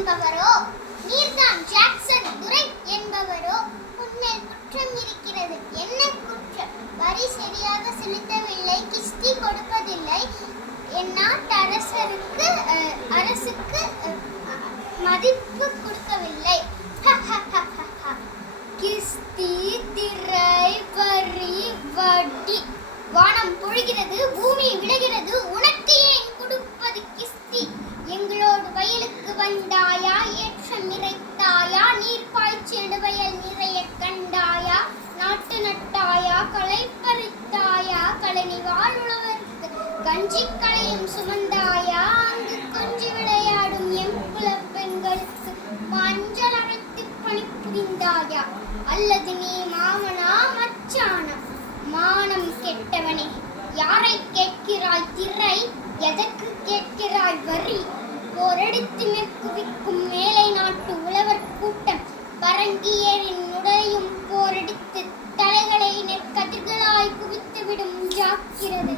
என்பவரோ நீர்தான் ஜாக்சன் துரை என்பவரோ உன்மேல் குற்றம் இருக்கிறது. என்ன குற்றம்? வரி சரியாக செலுத்தவில்லை, கிஸ்தி கொடுப்பதில்லை, எந்நாட்டு அரசுக்கு மதிப்பு கொடுக்கவில்லை. கிஸ்தி, திரை, வரி, வட்டி. வானம் பொழிகிறது, பூமி விளைகிறது, உனக்கு ஏன் கொடுப்பது கிஸ்தி? எங்களோடு வயலுக்கு வந்தாயா? ஏற்றம் இறைத்தாயா? நீர் பாய்ச்செடு வயல் நிறைய கண்டாயா? நாட்டு நட்டாயா? களை பறித்தாயா? கழனி வாழ்வுழவருக்கு கஞ்சி களையும் சுமந்தாயா? அங்கு கொஞ்சி விளையாடும் எம்புல பெண்களுக்கு மஞ்சள் அரைத்து பணி புரிந்தாயா? அல்லது நீ மாமனா மச்சானா? மானம் கெட்டவனே, யாரை கேட்கிறாய் திரை? எதற்கு கேட்கிறாய் வரி? போரடித்து நிற்குவிக்கும் மேலை நாட்டு உழவர் கூட்டம் பரங்கியரின் உடையும் போரடித்து தலைகளை நெற்கதிர்களாய் குவித்துவிடும். ஜாக்கிரதை.